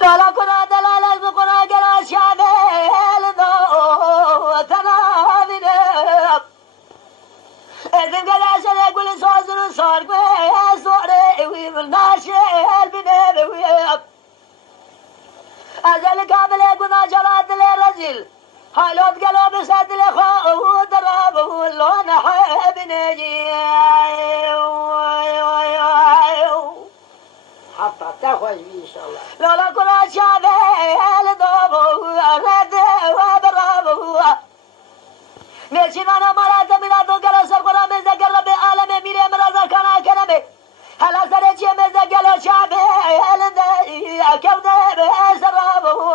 لا كنا دلالة بقنا جرا شامل ذو تناذن إذن جرا شل يقول صار صار صار ويمناشل بنبوي أجل كامل يقول جرات الرجل حالات قلب سد الخاو درابه لون حب نجي حتى تخرج إن شاء الله. لا كنا شامل ذو رد وبرابه میشینان مراد میرادو گلو سر قرآن مزدگر رب عالم میره مرازا کنا کنمه هلا سر چیه مزدگلو شعبه هلنده اکوده به سرابو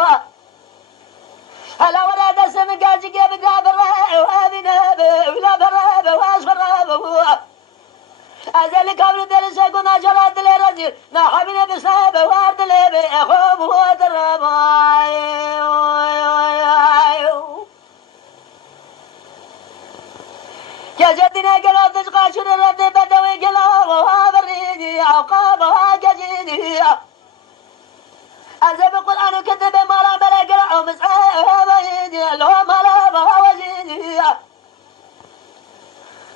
هلا ولا دسم گاجی که بگا بره و هدینه به ولا بره به واش خرابو ازل کابل دل شکو نجرا دل رجل نحبینه بسابه وارد لبه خوب و دربای جدنا قلبت قاشر رد بدوي قلاب وابريني عقابها جديني أنزل القرآن كتب ما لا بلا قرع ومسعابيني لو ما لا بها وزيني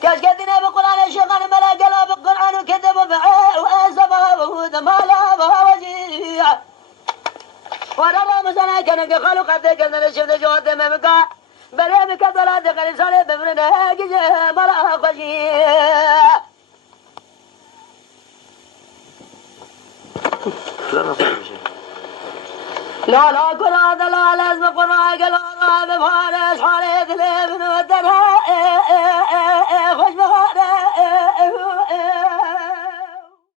كاش قدنا بالقرآن شغل ملا قلب القرآن كتب معاه وأسبابه ما لا بها وزيني ورا رمزنا كان قالوا قد قلنا شفت جواد ممكا بريم كذا دخل صار بمرنا جزء مرا خشي لا كنا لا لازم قرا قلا بفارس حالي دلي من ودنا خوش بها